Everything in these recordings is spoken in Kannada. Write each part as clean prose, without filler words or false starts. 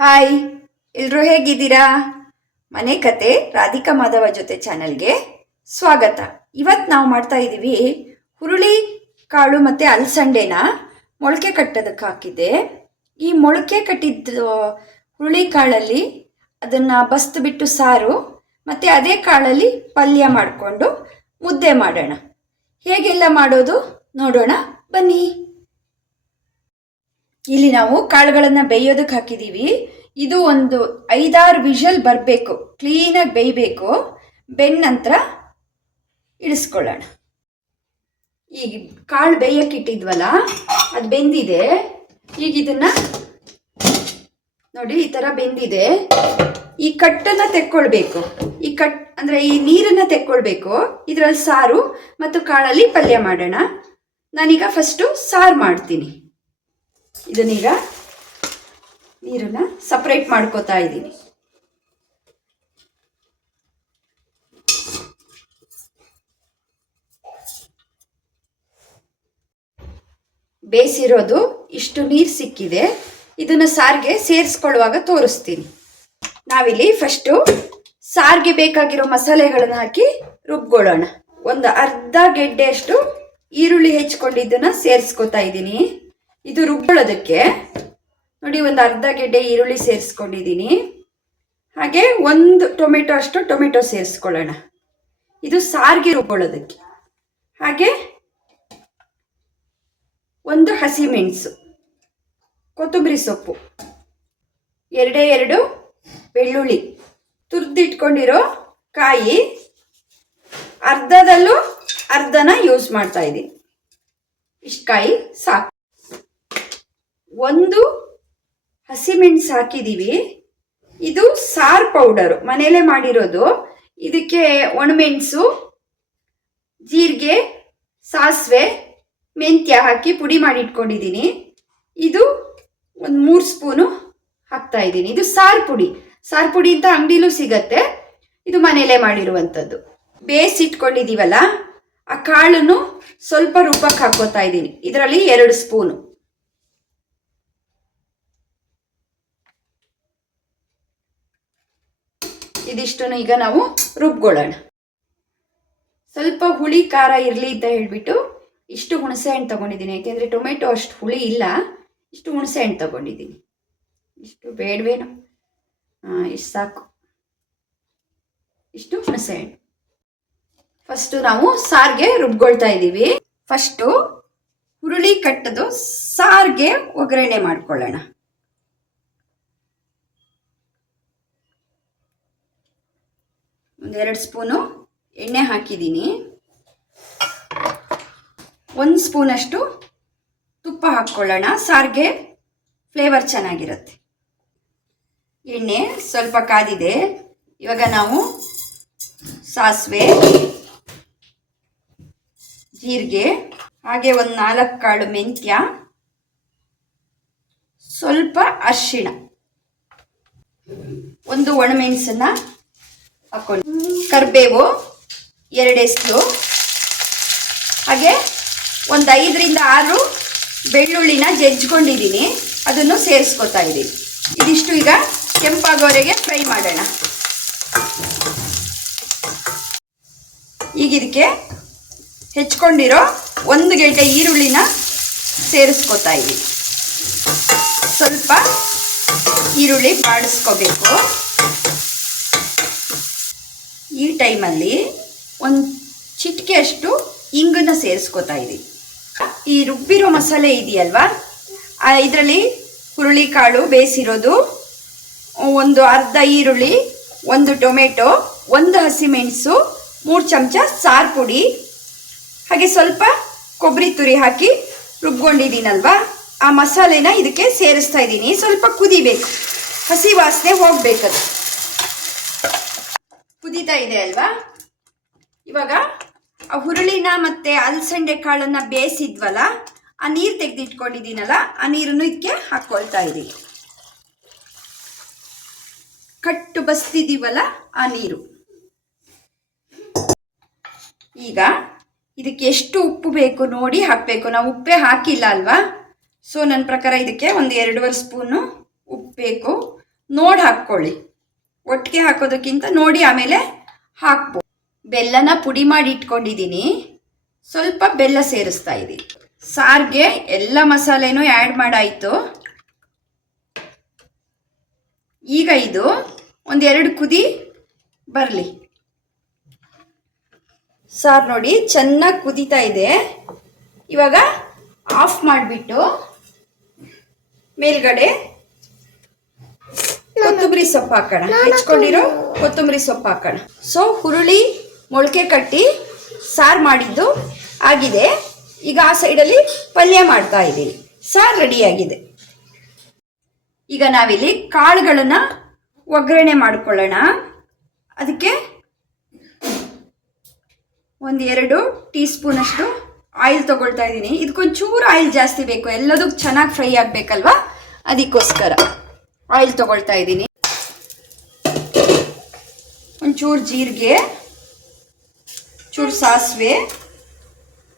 ಹಾಯ್, ಎಲ್ರೂ ಹೇಗಿದ್ದೀರಾ? ಮನೆ ಕತೆ ರಾಧಿಕಾ ಮಾಧವ ಜೊತೆ ಚಾನಲ್ಗೆ ಸ್ವಾಗತ. ಇವತ್ತು ನಾವು ಮಾಡ್ತಾ ಇದ್ದೀವಿ ಹುರುಳಿ ಕಾಳು ಮತ್ತು ಅಲಸಂಡೆನ ಮೊಳಕೆ ಕಟ್ಟೋದಕ್ಕೆ ಹಾಕಿದ್ದೆ. ಈ ಮೊಳಕೆ ಕಟ್ಟಿದ್ದ ಹುರುಳಿ ಕಾಳಲ್ಲಿ ಅದನ್ನು ಬಸ್ತು ಬಿಟ್ಟು ಸಾರು ಮತ್ತು ಅದೇ ಕಾಳಲ್ಲಿ ಪಲ್ಯ ಮಾಡಿಕೊಂಡು ಮುದ್ದೆ ಮಾಡೋಣ. ಹೇಗೆಲ್ಲ ಮಾಡೋದು ನೋಡೋಣ ಬನ್ನಿ. ಇಲ್ಲಿ ನಾವು ಕಾಳುಗಳನ್ನು ಬೇಯೋದಕ್ಕೆ ಹಾಕಿದ್ದೀವಿ. ಇದು ಒಂದು 5-6 ವಿಷಲ್ ಬರಬೇಕು, ಕ್ಲೀನಾಗಿ ಬೇಯಬೇಕು. ಬೆಂದ ನಂತರ ಇಳಿಸ್ಕೊಳ್ಳೋಣ. ಈಗ ಕಾಳು ಬೇಯಕ್ಕೆ ಇಟ್ಟಿದ್ವಲ್ಲ, ಅದು ಬೆಂದಿದೆ. ಈಗ ಇದನ್ನು ನೋಡಿ, ಈ ಥರ ಬೆಂದಿದೆ. ಈ ಕಟ್ಟನ್ನು ತೆಕ್ಕೊಳ್ಬೇಕು. ಈ ಕಟ್ ಅಂದರೆ ಈ ನೀರನ್ನು ತೆಕ್ಕೊಳ್ಬೇಕು. ಇದರಲ್ಲಿ ಸಾರು ಮತ್ತು ಕಾಳಲ್ಲಿ ಪಲ್ಯ ಮಾಡೋಣ. ನಾನೀಗ ಫಸ್ಟು ಸಾರು ಮಾಡ್ತೀನಿ. ಇದನ್ನೀಗ ನೀರನ್ನು ಸಪ್ರೇಟ್ ಮಾಡ್ಕೋತಾ ಇದ್ದೀನಿ. ಬೇಯಿಸಿರೋದು ಇಷ್ಟು ನೀರು ಸಿಕ್ಕಿದೆ. ಇದನ್ನು ಸಾರಿಗೆ ಸೇರಿಸ್ಕೊಳ್ಳುವಾಗ ತೋರಿಸ್ತೀನಿ. ನಾವಿಲ್ಲಿ ಫಸ್ಟು ಸಾರಿಗೆ ಬೇಕಾಗಿರೋ ಮಸಾಲೆಗಳನ್ನು ಹಾಕಿ ರುಬ್ಕೊಳ್ಳೋಣ. ಒಂದು ಅರ್ಧ ಗೆಡ್ಡೆಯಷ್ಟು ಈರುಳ್ಳಿ ಹೆಚ್ಕೊಂಡಿದ್ದನ್ನು ಸೇರಿಸ್ಕೊತಾ ಇದ್ದೀನಿ. ಇದು ರುಬ್ಕೊಳ್ಳೋದಕ್ಕೆ ನೋಡಿ, ಒಂದು ಅರ್ಧ ಗೆಡ್ಡೆ ಈರುಳ್ಳಿ ಸೇರಿಸ್ಕೊಂಡಿದ್ದೀನಿ. ಹಾಗೆ ಒಂದು ಟೊಮೆಟೊ ಸೇರಿಸ್ಕೊಳ್ಳೋಣ. ಇದು ಸಾರಿಗೆ ರುಬ್ಕೊಳ್ಳೋದಕ್ಕೆ. ಹಾಗೆ ಒಂದು ಹಸಿಮೆಣಸು, ಕೊತ್ತಂಬರಿ ಸೊಪ್ಪು, 2 ಬೆಳ್ಳುಳ್ಳಿ, ತುರಿದಿಟ್ಕೊಂಡಿರೋ ಕಾಯಿ, ಅರ್ಧದಲ್ಲೂ ಅರ್ಧನ ಯೂಸ್ ಮಾಡ್ತಾ ಇದ್ದೀನಿ. ಇಷ್ಟು ಕಾಯಿ ಸಾಕು. ಒಂದು ಹಸಿಮೆಣಸು ಹಾಕಿದ್ದೀವಿ. ಇದು ಸಾರು ಪೌಡರು, ಮನೆಯಲ್ಲೇ ಮಾಡಿರೋದು. ಇದಕ್ಕೆ ಒಣಮೆಣಸು, ಜೀರಿಗೆ, ಸಾಸಿವೆ, ಮೆಂತ್ಯ ಹಾಕಿ ಪುಡಿ ಮಾಡಿ ಇಟ್ಕೊಂಡಿದ್ದೀನಿ. ಇದು ಒಂದು 3 ಸ್ಪೂನು ಹಾಕ್ತಾ ಇದ್ದೀನಿ. ಇದು ಸಾರು ಪುಡಿ ಅಂತ ಅಂಗಡಿಲೂ ಸಿಗತ್ತೆ. ಇದು ಮನೆಯಲ್ಲೇ ಮಾಡಿರುವಂಥದ್ದು. ಬೇಯಿಸಿಟ್ಕೊಂಡಿದ್ದೀವಲ್ಲ, ಆ ಕಾಳನ್ನು ಸ್ವಲ್ಪ ರುಬ್ಬಕ್ಕೆ ಹಾಕೋತಾ ಇದ್ದೀನಿ. ಇದರಲ್ಲಿ 2 ಸ್ಪೂನು. ಇದಿಷ್ಟನ್ನು ಈಗ ನಾವು ರುಬ್ಕೊಳ್ಳೋಣ. ಸ್ವಲ್ಪ ಹುಳಿ ಖಾರ ಇರಲಿ ಅಂತ ಹೇಳಿಬಿಟ್ಟು ಇಷ್ಟು ಹುಣಸೆ ಹಣ್ಣು ತೊಗೊಂಡಿದ್ದೀನಿ. ಯಾಕೆಂದರೆ ಟೊಮೆಟೊ ಅಷ್ಟು ಹುಳಿ ಇಲ್ಲ. ಇಷ್ಟು ಹುಣಸೆ ಹಣ್ಣು ತೊಗೊಂಡಿದ್ದೀನಿ. ಇಷ್ಟು ಬೇಡವೇನು, ಇಷ್ಟು ಸಾಕು. ಇಷ್ಟು ಹುಣಸೆ ಹಣ್ಣು. ಫಸ್ಟು ನಾವು ಸಾರಿಗೆ ರುಬ್ಕೊಳ್ತಾ ಇದ್ದೀವಿ. ಫಸ್ಟು ಹುರುಳಿ ಕಟ್ಟದು ಸಾರಿಗೆ ಒಗ್ಗರಣೆ ಮಾಡ್ಕೊಳ್ಳೋಣ. ಒಂದು 2 ಸ್ಪೂನು ಎಣ್ಣೆ ಹಾಕಿದ್ದೀನಿ. 1 ಸ್ಪೂನಷ್ಟು ತುಪ್ಪ ಹಾಕ್ಕೊಳ್ಳೋಣ. ಸಾರಿಗೆ ಫ್ಲೇವರ್ ಚೆನ್ನಾಗಿರುತ್ತೆ. ಎಣ್ಣೆ ಸ್ವಲ್ಪ ಕಾದಿದೆ. ಇವಾಗ ನಾವು ಸಾಸಿವೆ, ಜೀರಿಗೆ, ಹಾಗೆ ಒಂದು 4 ಕಾಳು ಮೆಂತ್ಯ, ಸ್ವಲ್ಪ ಅರಿಶಿಣ, ಒಂದು ಒಣಮೆಣಸನ್ನ ಹಾಕೊಂಡು, ಕರಿಬೇವು 2 ಎಸ್ಲು, ಹಾಗೆ ಒಂದು 5-6 ಬೆಳ್ಳುಳ್ಳಿನ ಜಜ್ಕೊಂಡಿದ್ದೀನಿ. ಅದನ್ನು ಸೇರಿಸ್ಕೊತಾ ಇದ್ದೀನಿ. ಇದಿಷ್ಟು ಈಗ ಕೆಂಪಾಗೋವರೆಗೆ ಫ್ರೈ ಮಾಡೋಣ. ಈಗ ಇದಕ್ಕೆ ಹೆಚ್ಕೊಂಡಿರೋ 1 ಗೆಡ್ಡೆ ಈರುಳ್ಳಿನ ಸೇರಿಸ್ಕೊತಾ ಇದ್ದೀನಿ. ಸ್ವಲ್ಪ ಈರುಳ್ಳಿ ಬಾಡಿಸ್ಕೋಬೇಕು. ಈ ಟೈಮಲ್ಲಿ ಒಂದು ಚಿಟಿಕೆಯಷ್ಟು ಇಂಗನ್ನ ಸೇರಿಸ್ಕೊತಾ ಇದ್ದೀನಿ. ಈ ರುಬ್ಬಿರೋ ಮಸಾಲೆ ಇದೆಯಲ್ವಾ, ಇದರಲ್ಲಿ ಹುರುಳಿ ಕಾಳು ಬೇಯಿಸಿರೋದು, ಒಂದು ಅರ್ಧ ಈರುಳ್ಳಿ, 1 ಟೊಮೆಟೊ, 1 ಹಸಿಮೆಣಸು, 3 ಚಮಚ ಸಾರು ಪುಡಿ, ಹಾಗೆ ಸ್ವಲ್ಪ ಕೊಬ್ಬರಿ ತುರಿ ಹಾಕಿ ರುಬ್ಕೊಂಡಿದ್ದೀನಲ್ವಾ, ಆ ಮಸಾಲೆನ ಇದಕ್ಕೆ ಸೇರಿಸ್ತಾ ಇದ್ದೀನಿ. ಸ್ವಲ್ಪ ಕುದಿಬೇಕು, ಹಸಿ ವಾಸನೆ ಹೋಗ್ಬೇಕದು. ಕುದೀತಾ ಇದೆ ಅಲ್ವಾ. ಇವಾಗ ಆ ಹುರುಳಿನ ಮತ್ತು ಅಲಸಂಡೆ ಕಾಳನ್ನು ಬೇಯಿಸಿದ್ವಲ್ಲ, ಆ ನೀರು ತೆಗೆದಿಟ್ಕೊಂಡಿದ್ದೀನಲ್ಲ, ಆ ನೀರನ್ನು ಇದಕ್ಕೆ ಹಾಕ್ಕೊಳ್ತಾ ಇದ್ದೀನಿ. ಕಟ್ಟು ಬಸ್ತಿದ್ದೀವಲ್ಲ ಆ ನೀರು. ಈಗ ಇದಕ್ಕೆ ಎಷ್ಟು ಉಪ್ಪು ಬೇಕು ನೋಡಿ ಹಾಕಬೇಕು. ನಾವು ಉಪ್ಪೇ ಹಾಕಿಲ್ಲ ಅಲ್ವಾ, ಸೊ ನನ್ನ ಪ್ರಕಾರ ಇದಕ್ಕೆ ಒಂದು 2.5 ಸ್ಪೂನು ಉಪ್ಪು ಬೇಕು. ನೋಡಿ ಹಾಕ್ಕೊಳ್ಳಿ. ಒಟ್ಟಿಗೆ ಹಾಕೋದಕ್ಕಿಂತ ನೋಡಿ ಆಮೇಲೆ ಹಾಕ್ಬೋದು. ಬೆಲ್ಲನ ಪುಡಿ ಮಾಡಿ ಇಟ್ಕೊಂಡಿದ್ದೀನಿ. ಸ್ವಲ್ಪ ಬೆಲ್ಲ ಸೇರಿಸ್ತಾ ಇದ್ದೀನಿ. ಸಾರಿಗೆ ಎಲ್ಲ ಮಸಾಲೆನೂ ಆ್ಯಡ್ ಮಾಡಾಯಿತು. ಈಗ ಇದು ಒಂದೆರಡು ಕುದಿ ಬರಲಿ. ಸಾರು ನೋಡಿ ಚೆನ್ನಾಗಿ ಕುದೀತಾ ಇದೆ. ಇವಾಗ ಆಫ್ ಮಾಡಿಬಿಟ್ಟು ಮೇಲ್ಗಡೆ ಕೊತ್ತಂಬರಿ ಸೊಪ್ಪು ಹಾಕೋಣ. ಹೆಚ್ಕೊಂಡಿರೋ ಕೊತ್ತಂಬರಿ ಸೊಪ್ಪು ಹಾಕೋಣ. ಸೊ ಹುರುಳಿ ಮೊಳಕೆ ಕಟ್ಟಿ ಸಾರು ಮಾಡಿದ್ದು ಆಗಿದೆ. ಈಗ ಆ ಸೈಡಲ್ಲಿ ಪಲ್ಯ ಮಾಡ್ತಾ ಇದ್ದೀನಿ. ಸಾರು ರೆಡಿಯಾಗಿದೆ. ಈಗ ನಾವಿಲ್ಲಿ ಕಾಳುಗಳನ್ನು ಒಗ್ಗರಣೆ ಮಾಡ್ಕೊಳ್ಳೋಣ. ಅದಕ್ಕೆ 1-2 ಟೀ ಸ್ಪೂನಷ್ಟು ಆಯಿಲ್ ತೊಗೊಳ್ತಾ ಇದ್ದೀನಿ. ಇದಕ್ಕೊಂಚೂರು ಆಯಿಲ್ ಜಾಸ್ತಿ ಬೇಕು, ಎಲ್ಲದಕ್ಕೂ ಚೆನ್ನಾಗಿ ಫ್ರೈ ಆಗಬೇಕಲ್ವಾ, ಅದಕ್ಕೋಸ್ಕರ ಆಯಿಲ್ ತೊಗೊಳ್ತಾ ಇದ್ದೀನಿ. ಒಂಚೂರು ಜೀರಿಗೆ, ಚೂರು ಸಾಸಿವೆ,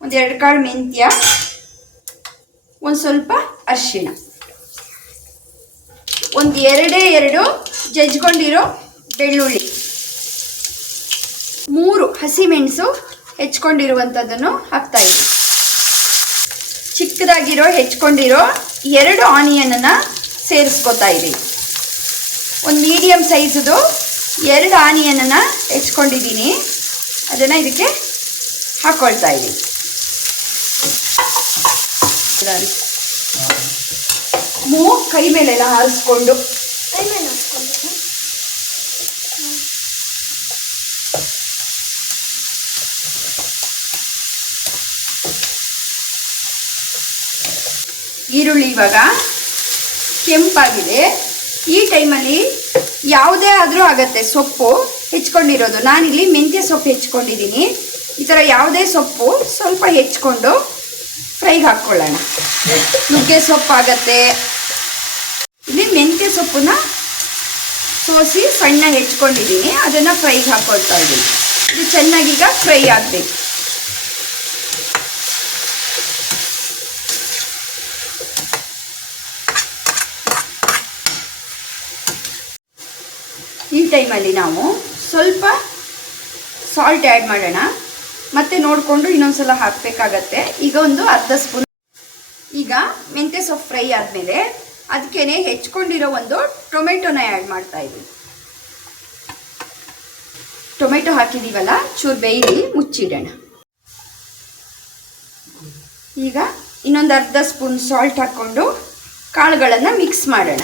1-2 ಕಾಳು ಮೆಂತ್ಯ, ಒಂದು ಸ್ವಲ್ಪ ಅರಿಶಿಣ, 2 ಜಜ್ಕೊಂಡಿರೋ ಬೆಳ್ಳುಳ್ಳಿ, 3 ಹಸಿಮೆಣಸು ಹೆಚ್ಕೊಂಡಿರುವಂಥದ್ದನ್ನು ಹಾಕ್ತಾ ಇದ್ದೀನಿ. ಚಿಕ್ಕದಾಗಿರೋ ಹೆಚ್ಕೊಂಡಿರೋ 2 ಆನಿಯನನ್ನು ಸೇರಿಸ್ಕೊತಾ ಇದ್ದೀನಿ. ಒಂದು ಮೀಡಿಯಮ್ ಸೈಜದು 2 ಆನಿಯನನ್ನು ಹೆಚ್ಕೊಂಡಿದ್ದೀನಿ. ಅದನ್ನು ಇದಕ್ಕೆ ಹಾಕ್ಕೊಳ್ತಾ ಇದ್ದೀನಿ. ಕೈ ಮೇಲೆಲ್ಲ ಹಾರಿಸ್ಕೊಂಡು ಈರುಳ್ಳಿ ಇವಾಗ ಕೆಂಪಾಗಿದೆ. ಈ ಟೈಮಲ್ಲಿ ಯಾವುದೇ ಆದರೂ ಆಗತ್ತೆ ಸೊಪ್ಪು ಹೆಚ್ಕೊಂಡಿರೋದು. ನಾನಿಲ್ಲಿ ಮೆಂತ್ಯ ಸೊಪ್ಪು ಹೆಚ್ಕೊಂಡಿದ್ದೀನಿ. ಈ ಥರ ಯಾವುದೇ ಸೊಪ್ಪು ಸ್ವಲ್ಪ ಹೆಚ್ಕೊಂಡು ಫ್ರೈಗೆ ಹಾಕ್ಕೊಳ್ಳೋಣ. ನುಗ್ಗೆ ಸೊಪ್ಪು ಆಗತ್ತೆ. ಇಲ್ಲಿ ಮೆಂತ್ಯ ಸೊಪ್ಪನ್ನ ಸೋಸಿ ಸಣ್ಣ ಹೆಚ್ಕೊಂಡಿದ್ದೀನಿ. ಅದನ್ನು ಫ್ರೈಗೆ ಹಾಕ್ಕೊಳ್ತಾ ಇದ್ದೀನಿ. ಇದು ಚೆನ್ನಾಗೀಗ ಫ್ರೈ ಆಗಬೇಕು. ಈ ಟೈಮಲ್ಲಿ ನಾವು ಸ್ವಲ್ಪ ಸಾಲ್ಟ್ ಆ್ಯಡ್ ಮಾಡೋಣ. ಮತ್ತೆ ನೋಡಿಕೊಂಡು ಇನ್ನೊಂದ್ಸಲ ಹಾಕಬೇಕಾಗತ್ತೆ. ಈಗ ಒಂದು ಅರ್ಧ ಸ್ಪೂನ್. ಈಗ ಮೆಂತ್ಯ ಸೊಪ್ಪು ಫ್ರೈ ಆದಮೇಲೆ ಅದಕ್ಕೇನೆ ಹೆಚ್ಕೊಂಡಿರೋ ಒಂದು ಟೊಮೆಟೊನ ಆ್ಯಡ್ ಮಾಡ್ತಾ ಇದ್ದೀನಿ. ಟೊಮೆಟೊ ಹಾಕಿದ್ದೀವಲ್ಲ, ಚೂರು ಬೇಯಿಲಿ, ಮುಚ್ಚಿಡೋಣ. ಈಗ ಇನ್ನೊಂದು ಅರ್ಧ ಸ್ಪೂನ್ ಸಾಲ್ಟ್ ಹಾಕ್ಕೊಂಡು ಕಾಳುಗಳನ್ನು ಮಿಕ್ಸ್ ಮಾಡೋಣ.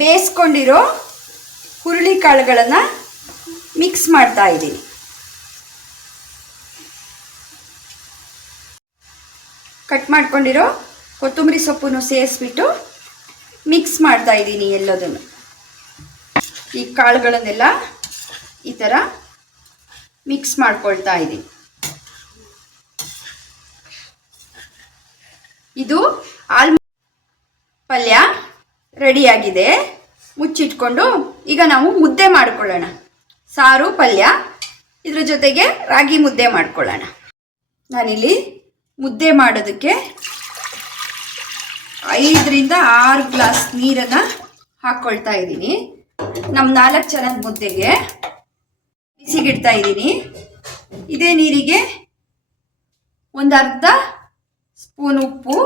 ಬೇಯಿಸ್ಕೊಂಡಿರೋ ಹುರುಳಿ ಕಾಳುಗಳನ್ನು ಮಿಕ್ಸ್ ಮಾಡ್ತಾ ಇದ್ದೀನಿ. ಕಟ್ ಮಾಡ್ಕೊಂಡಿರೋ ಕೊತ್ತಂಬರಿ ಸೊಪ್ಪನ್ನು ಸೇರಿಸ್ಬಿಟ್ಟು ಮಿಕ್ಸ್ ಮಾಡ್ತಾ ಇದ್ದೀನಿ ಎಲ್ಲದನ್ನು. ಈ ಕಾಳುಗಳನ್ನೆಲ್ಲ ಈ ಥರ ಮಿಕ್ಸ್ ಮಾಡ್ಕೊಳ್ತಾ ಇದ್ದೀನಿ. ಇದು ಪಲ್ಯ ರೆಡಿಯಾಗಿದೆ. ಮುಚ್ಚಿಟ್ಕೊಂಡು ಈಗ ನಾವು ಮುದ್ದೆ ಮಾಡ್ಕೊಳ್ಳೋಣ. ಸಾರು ಪಲ್ಯ ಇದ್ರ ಜೊತೆಗೆ ರಾಗಿ ಮುದ್ದೆ ಮಾಡ್ಕೊಳ್ಳೋಣ. ನಾನಿಲ್ಲಿ ಮುದ್ದೆ ಮಾಡೋದಕ್ಕೆ 5-6 ಗ್ಲಾಸ್ ನೀರನ್ನು ಹಾಕ್ಕೊಳ್ತಾ ಇದ್ದೀನಿ. ನಮ್ಮ 4 ಜನದ ಮುದ್ದೆಗೆ ಬಿಸಿಗಿಡ್ತಾ ಇದ್ದೀನಿ. ಇದೇ ನೀರಿಗೆ ಒಂದು ಅರ್ಧ ಸ್ಪೂನ್ ಉಪ್ಪು,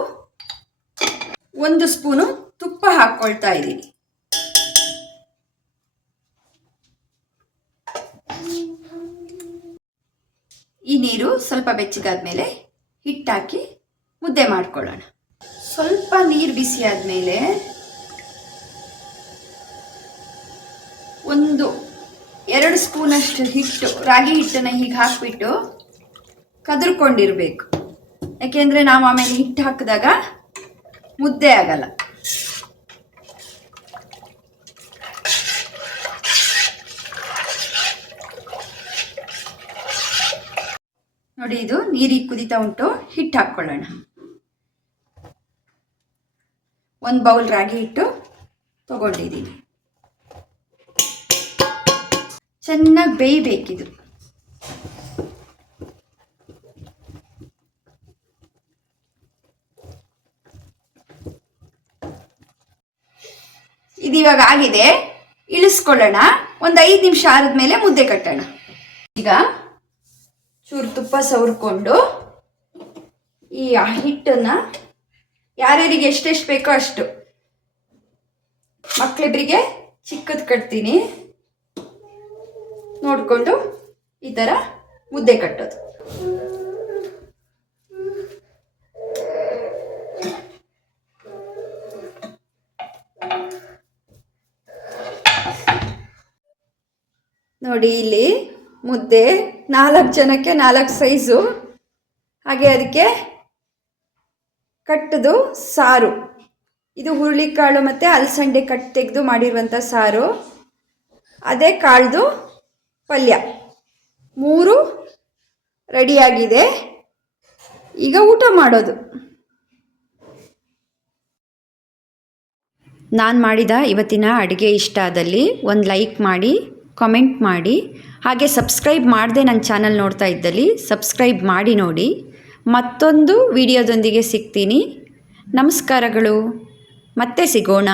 1 ಸ್ಪೂನು ತುಪ್ಪ ಹಾಕ್ಕೊಳ್ತಾ ಇದ್ದೀನಿ. ಈ ನೀರು ಸ್ವಲ್ಪ ಬೆಚ್ಚಗಾದ್ಮೇಲೆ ಹಿಟ್ಟಾಕಿ ಮುದ್ದೆ ಮಾಡ್ಕೊಳ್ಳೋಣ. ಸ್ವಲ್ಪ ನೀರು ಬಿಸಿ ಆದಮೇಲೆ 1-2 ಸ್ಪೂನಷ್ಟು ಹಿಟ್ಟು, ರಾಗಿ ಹಿಟ್ಟನ್ನು ಹೀಗೆ ಹಾಕಿಬಿಟ್ಟು ಕದರ್ಕೊಂಡಿರಬೇಕು. ಯಾಕೆಂದರೆ ನಾವು ಆಮೇಲೆ ಹಿಟ್ಟು ಹಾಕಿದಾಗ ಮುದ್ದೆ ಆಗಲ್ಲ. ನೋಡಿ, ಇದು ನೀರಿಗೆ ಕುದೀತಾ ಉಂಟು. ಹಿಟ್ಟು ಹಾಕ್ಕೊಳ್ಳೋಣ. 1 ಬೌಲ್ ರಾಗಿ ಹಿಟ್ಟು ತಗೊಂಡಿದ್ದೀನಿ. ಚೆನ್ನಾಗಿ ಬೇಯಬೇಕಿದು. ಇದಿವಾಗ ಆಗಿದೆ, ಇಳಿಸ್ಕೊಳ್ಳೋಣ. ಒಂದು 5 ನಿಮಿಷ ಆದಮೇಲೆ ಮುದ್ದೆ ಕಟ್ಟೋಣ. ಈಗ ಚೂರು ತುಪ್ಪ ಸವರ್ಕೊಂಡು ಈ ಹಿಟ್ಟನ್ನು ಯಾರ್ಯಾರಿಗೆ ಎಷ್ಟೆಷ್ಟು ಬೇಕೋ ಅಷ್ಟು, ಮಕ್ಕಳಿಬ್ಬರಿಗೆ ಚಿಕ್ಕದು ಕಟ್ತೀನಿ, ನೋಡಿಕೊಂಡು ಈ ಥರ ಮುದ್ದೆ ಕಟ್ಟೋದು. ನೋಡಿ ಇಲ್ಲಿ ಮುದ್ದೆ 4 ಜನಕ್ಕೆ 4 ಸೈಜು. ಹಾಗೆ ಅದಕ್ಕೆ ಕಟ್ಟದು ಸಾರು, ಇದು ಹುರುಳಿಕಾಳು ಮತ್ತು ಅಲಸಂಡೆ ಕಟ್ಟು ತೆಗೆದು ಮಾಡಿರುವಂಥ ಸಾರು, ಅದೇ ಕಾಳ್ದು ಪಲ್ಯ, 3 ರೆಡಿಯಾಗಿದೆ. ಈಗ ಊಟ ಮಾಡೋದು. ನಾನು ಮಾಡಿದ ಇವತ್ತಿನ ಅಡುಗೆ ಇಷ್ಟ ಆದಲ್ಲಿ ಒಂದು ಲೈಕ್ ಮಾಡಿ, ಕಾಮೆಂಟ್ ಮಾಡಿ, ಹಾಗೆ ಸಬ್ಸ್ಕ್ರೈಬ್ ಮಾಡದೆ ನನ್ನ ಚಾನಲ್ ನೋಡ್ತಾ ಇದ್ದಲ್ಲಿ ಸಬ್ಸ್ಕ್ರೈಬ್ ಮಾಡಿ ನೋಡಿ. ಮತ್ತೊಂದು ವಿಡಿಯೋದೊಂದಿಗೆ ಸಿಗ್ತೀನಿ. ನಮಸ್ಕಾರಗಳು, ಮತ್ತೆ ಸಿಗೋಣ.